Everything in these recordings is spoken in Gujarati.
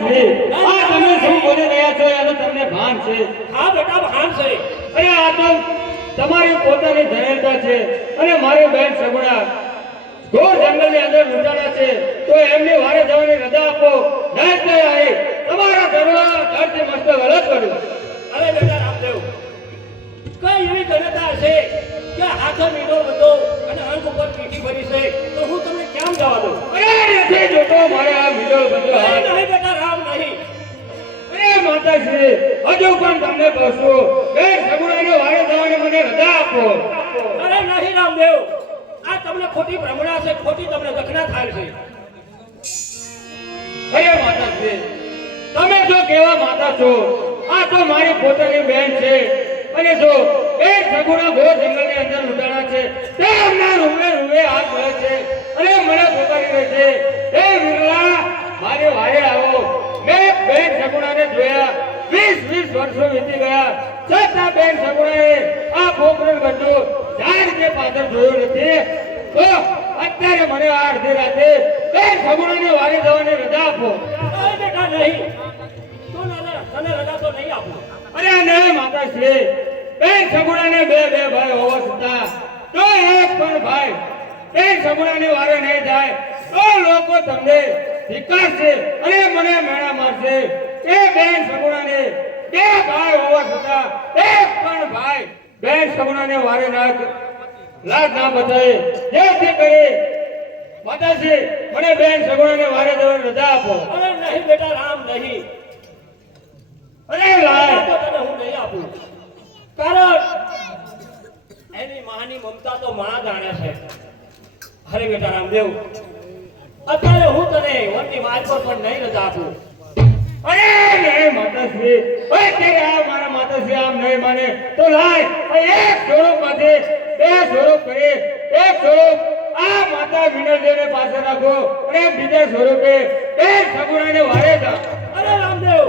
આ તમે શું બોલી રહ્યા છો એનું તમને ભાન છે? હા બેટા ભાન છે. અરે આ તો તમારી પોતાની ધનેરતા છે અને મારી બહેન સગુણા ઘોર જંગલની અંદર લૂંટાણા છે તો એમની વારે જવાની રજા આપો. નહીં તો અહીં તમારા ધરથી મસ્ત ગલત કર્યું. અરે બેટા રામદેવ, કઈ એવી ઘનતા છે કે હાથે મીંડો બધો અને અંક ઉપર પીઠી ભરી છે તો હું તમને કેમ જવા દઉં? અરે નથી જોતો મારે આ મીંડો બધો હાથ. નહીં બેટા રામ નહીં. અરે માતાશ્રી, હજુ પણ તમને કહું છું બહેન સગુણાને વારે જવાની મને રજા આપો. અરે નહીં રામદેવ, આ તમને ખોટી ભ્રમણા છે, ખોટી તમને દખના થાય છે. અરે માતાશ્રી, તમે જો કેવા માતા છો, આ તો મારી પોતાની બહેન છે અને જો એક સગુણા ઘોર જંગલની અંદર લૂંટાણા છે તે એમના રૂમે રૂમે હાથ મળે છે અને મને પોતાની રહે છે. એ વિરલા, મારે વારે આવો. મેં બેન સગુણાને જોયા 20 વર્ષો વીતી ગયા છતાં બેન સગુણાએ આ પોકરણ ગઢો જાણ કે પાછળ જોયો નથી. તો અત્યારે મને આ અડધી રાતે બેન સગુણાને વારે જવાની રજા આપો. અરે બેટા નહીં, તો તને રજા તો નહીં આપું. અરે નહીં માતાશ્રી, બેન સગુણાને બે ભાઈ હોવા છતાં તો એક પણ ભાઈ બેન સગુણાની વારે નહીં જાય તો લોકો તમને ધિક્કારશે અને મને મેણા મારશે. એ બેન સગુણાને બે ભાઈ હોવા છતાં એક પણ ભાઈ બેન સગુણાને વારે લાજ ના બતાવે. જેથી કરી માતાશ્રી મને બેન સગુણાને વારે જવાની રજા આપો. અરે નહીં બેટા રામ નહીં. અરે લાય તો તને હું નહીં આપું, કારણ એની માની મમતા તો માં જાણે છે. અરે બેટા રામદેવ, અત્યારે હું તને વનની માર્ગ પર પણ નહીં રજા આપું. અરે નહીં માતાશ્રી, અત્યારે આ મારા માતાશ્રી આમ નહીં માને તો લાય એક સ્વરૂપમાંથી બે સ્વરૂપ કરી એક સ્વરૂપ આ માતા વિનરદેવને પાસે રાખો અને બીજા સ્વરૂપે બેન સગુણાને વારે જા. અરે રામદેવ,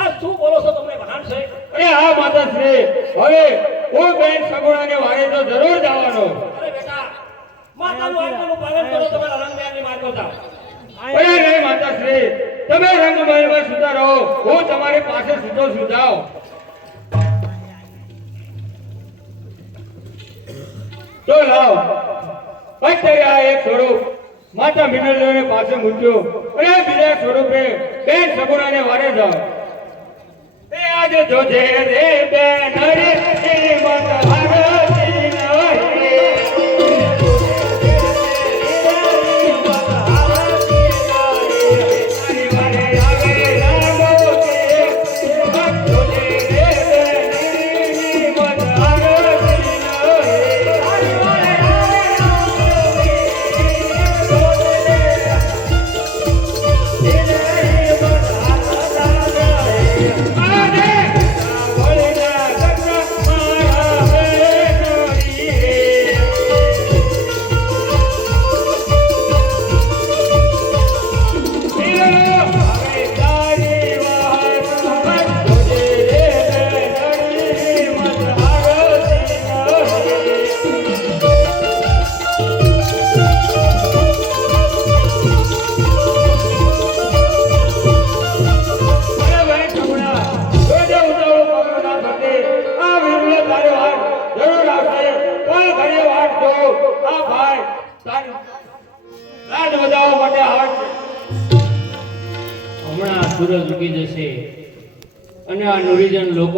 આ શું બોલો છો? તમને ભાન છે? અરે હા માતાશ્રી, હવે હું બેન સગુણાને વારે તો જરૂર જવાનો. અરે બેટા, માતાનું આજ્ઞાનું પાલન કરો, તમારા રંગમહેલની માર્ગો જાઓ. અરે નહીં માતાશ્રી, તમે રંગમહેલમાં સુતા રહો, હું તમારી પાસે સુતો છું. જાઓ. તો લાવ અત્યારે આ એક સ્વરૂપ માતા વિનરદેવને પાસે મૂક્યો અને બીજા સ્વરૂપે બેન સગુણાને વારે જાઓ. એ આજે જોજે રે બેન હરી મત હરતી નહી. હમણાં સૂરજ ઉગી જશે અને આ નુરીજન લોકો